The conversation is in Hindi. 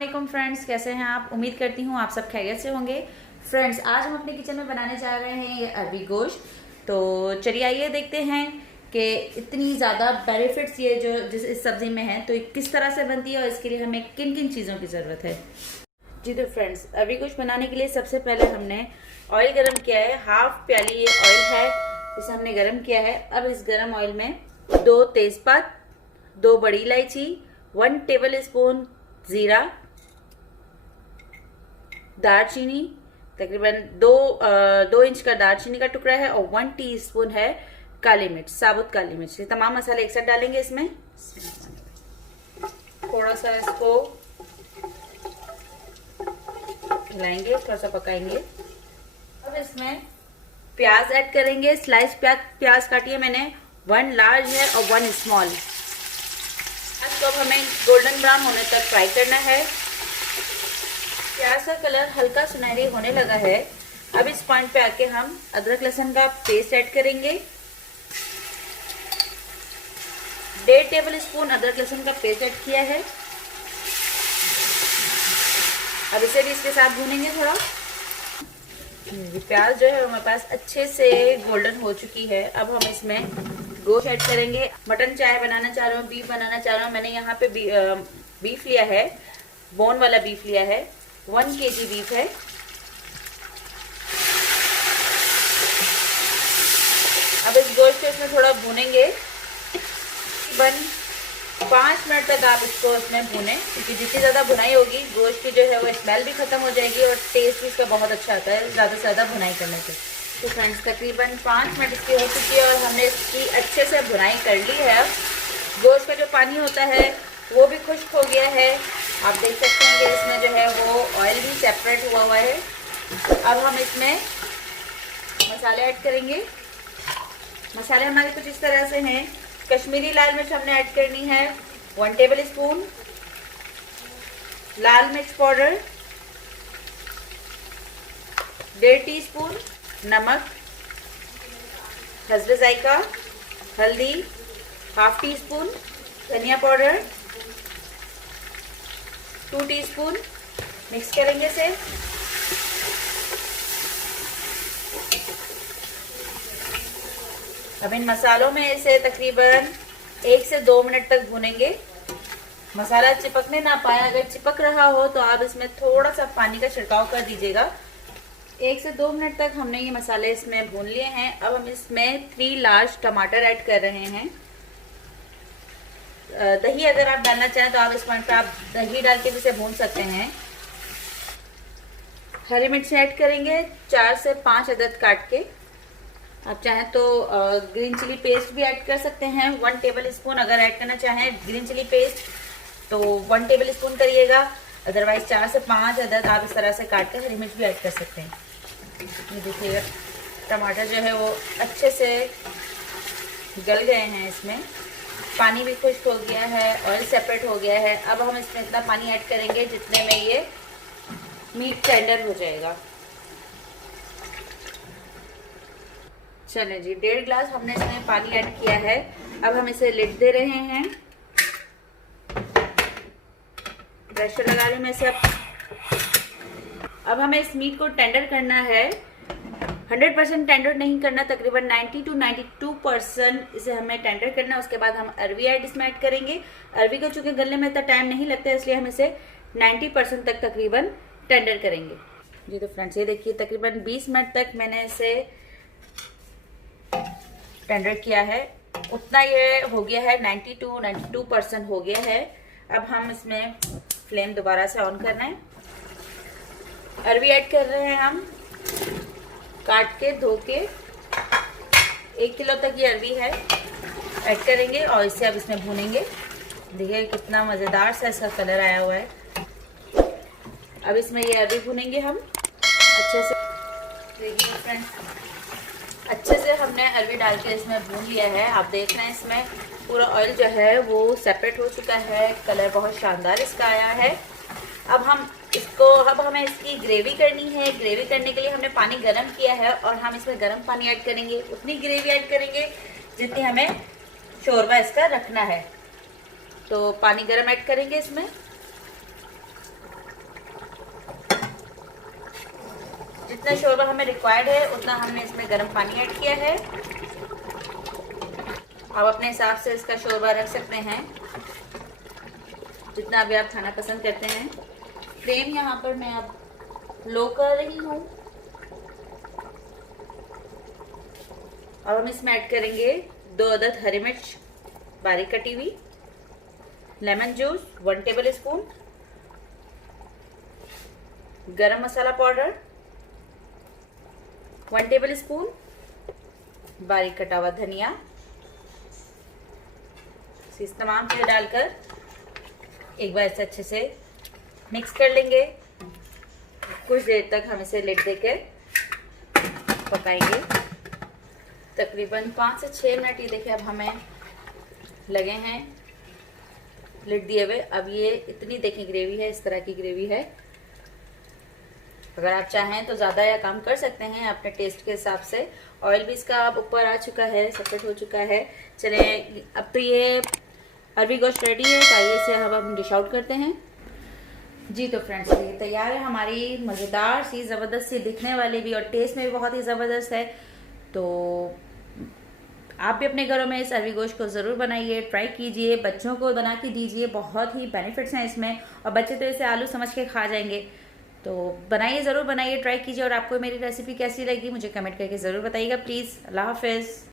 वालेकुम फ्रेंड्स, कैसे हैं आप। उम्मीद करती हूँ आप सब खैरियत से होंगे। फ्रेंड्स, आज हम अपने किचन में बनाने जा रहे हैं ये अरबी गोश्त। तो चलिए आइए देखते हैं कि इतनी ज़्यादा बेनिफिट्स ये जो इस सब्ज़ी में है तो ये किस तरह से बनती है और इसके लिए हमें किन किन चीज़ों की ज़रूरत है। जी तो फ्रेंड्स, अरबी गोश्त बनाने के लिए सबसे पहले हमने ऑयल गर्म किया है। हाफ प्याली ये ऑयल है, इसे हमने गर्म किया है। अब इस गर्म ऑयल में 2 तेज़पात, 2 बड़ी इलायची, 1 टेबल स्पून ज़ीरा, दालचीनी तकरीबन 2 इंच का दालचीनी का टुकड़ा है और 1 टीस्पून है काली मिर्च, साबुत काली मिर्च। ये तमाम मसाले एक साथ डालेंगे इसमें। थोड़ा सा इसको हिलाएंगे, थोड़ा सा पकाएंगे। अब इसमें प्याज ऐड करेंगे। स्लाइस प्याज काटी है मैंने, 1 लार्ज है और 1 स्मॉल। प्याज को अब हमें गोल्डन ब्राउन होने तक फ्राई करना है। प्याज का कलर हल्का सुनहरी होने लगा है। अब इस पॉइंट पे आके हम अदरक लहसुन का पेस्ट ऐड करेंगे। 1.5 टेबल स्पून अदरक लहसुन का पेस्ट ऐड किया है। अब इसे भी इसके साथ भूनेंगे थोड़ा। प्याज जो है हमारे पास अच्छे से गोल्डन हो चुकी है। अब हम इसमें गोश्त ऐड करेंगे। मटन चाहे बनाना चाह रहे हो, बीफ बनाना चाह रहे हो, मैंने यहाँ पे बीफ लिया है, बोन वाला बीफ लिया है। 1 kg बीफ है। अब इस गोश्त को इसमें थोड़ा भूनेंगे। 5 मिनट तक आप इसको इसमें भूनें, क्योंकि जितनी ज़्यादा भुनाई होगी गोश्त की जो है वो स्मेल भी खत्म हो जाएगी और टेस्ट भी इसका बहुत अच्छा आता है ज़्यादा से ज़्यादा भुनाई करने से। तो फ्रेंड्स, तकरीबन 5 मिनट इसकी हो चुकी है और हमने इसकी अच्छे से भुनाई कर ली है। अब गोश्त का जो पानी होता है वो भी खुश्क हो गया है। आप देख सकते हैं कि इसमें जो है वो ऑयल भी सेपरेट हुआ है। अब हम इसमें मसाले ऐड करेंगे। मसाले हमारे कुछ इस तरह से हैं। कश्मीरी लाल मिर्च हमने ऐड करनी है 1 टेबल स्पून, लाल मिर्च पाउडर 1.5 टीस्पून, नमक हस्बे जायका, हल्दी 1/2 टीस्पून, धनिया पाउडर 2 टीस्पून। मिक्स करेंगे इसे। अब इन मसालों में इसे तकरीबन 1 से 2 मिनट तक भूनेंगे। मसाला चिपकने ना पाए, अगर चिपक रहा हो तो आप इसमें थोड़ा सा पानी का छिड़काव कर दीजिएगा। 1 से 2 मिनट तक हमने ये मसाले इसमें भून लिए हैं। अब हम इसमें 3 लार्ज टमाटर ऐड कर रहे हैं। दही अगर आप डालना चाहें तो आप इस पॉइंट पर आप दही डाल के भी इसे भून सकते हैं। हरी मिर्च ऐड करेंगे 4 से 5 अदद काट के। आप चाहें तो ग्रीन चिली पेस्ट भी ऐड कर सकते हैं। 1 टेबल स्पून अगर ऐड करना चाहें ग्रीन चिली पेस्ट तो 1 टेबल स्पून करिएगा। अदरवाइज 4 से 5 अदद आप इस तरह से काट कर हरी मिर्च भी ऐड कर सकते हैं। ये देखिएगा टमाटर जो है वो अच्छे से गल गए हैं। इसमें पानी भी खुश्क हो गया है, ऑयल सेपरेट हो गया है। अब हम इसमें इतना पानी ऐड करेंगे जितने में ये मीट टेंडर हो जाएगा। चलें जी, 1.5 गिलास हमने इसमें पानी ऐड किया है। अब हम इसे लिड दे रहे हैं। प्रेशर लगा रही मैं इसे। अब हमें इस मीट को टेंडर करना है। 100% टेंडर नहीं करना, तकरीबन 90 to 92% इसे हमें टेंडर करना है। उसके बाद हम अरबी इसमें ऐड करेंगे। अरबी को चूंकि गलने में इतना टाइम नहीं लगता है, इसलिए हम इसे 90% तक तकरीबन टेंडर करेंगे। जी तो फ्रेंड्स, ये देखिए तकरीबन 20 मिनट तक मैंने इसे टेंडर किया है। उतना ये हो गया है, 90 to 92% हो गया है। अब हम इसमें फ्लेम दोबारा से ऑन करना है। अरबी ऐड कर रहे हैं हम, काट के धो के। 1 किलो तक ये अरबी है, ऐड करेंगे और इसे अब इसमें भूनेंगे। देखिए कितना मज़ेदार सा इसका कलर आया हुआ है। अब इसमें ये अरबी भूनेंगे हम अच्छे से। देखिए फ्रेंड्स, अच्छे से हमने अरबी डाल के इसमें भून लिया है। आप देख रहे हैं इसमें पूरा ऑयल जो है वो सेपरेट हो चुका है। कलर बहुत शानदार इसका आया है। अब हमें इसकी ग्रेवी करनी है। ग्रेवी करने के लिए हमने पानी गर्म किया है और हम इसमें गर्म पानी ऐड करेंगे। उतनी ग्रेवी ऐड करेंगे जितनी हमें शोरबा इसका रखना है। तो पानी गर्म ऐड करेंगे इसमें। जितना शोरबा हमें रिक्वायर्ड है उतना हमने इसमें गर्म पानी ऐड किया है। आप अपने हिसाब से इसका शोरबा रख सकते हैं जितना भी आप खाना पसंद करते हैं। फ्लेम यहाँ पर मैं अब लो कर रही हूँ। अब हम इसमें ऐड करेंगे 2 अदद हरी मिर्च बारीक कटी हुई, लेमन जूस 1 टेबल स्पून, गरम मसाला पाउडर 1 टेबल स्पून, बारीक कटा हुआ धनिया। इस तमाम चीज़ डालकर एक बार इसे अच्छे से मिक्स कर लेंगे। कुछ देर तक हम इसे लिड देकर पकाएंगे, तकरीबन 5 से 6 मिनट। ये देखिए अब हमें लगे हैं लिड दिए हुए। अब ये इतनी देखिए ग्रेवी है, इस तरह की ग्रेवी है। अगर आप चाहें तो ज़्यादा या कम कर सकते हैं अपने टेस्ट के हिसाब से। ऑयल भी इसका अब ऊपर आ चुका है, सेपरेट हो चुका है। चलें, अब तो ये अरबी गोश्त रेडी है, तो आइए इसे हम डिश आउट करते हैं। जी तो फ्रेंड्स, ये तैयार है हमारी मज़ेदार सी, ज़बरदस्त सी, दिखने वाली भी और टेस्ट में भी बहुत ही ज़बरदस्त है। तो आप भी अपने घरों में इस अरबी गोश्त को ज़रूर बनाइए, ट्राई कीजिए, बच्चों को बना के दीजिए। बहुत ही बेनिफिट्स हैं इसमें और बच्चे तो इसे आलू समझ के खा जाएंगे। तो बनाइए, ज़रूर बनाइए, ट्राई कीजिए। और आपको मेरी रेसिपी कैसी लगी मुझे कमेंट करके ज़रूर बताइएगा प्लीज़। अल्लाह हाफ़िज़।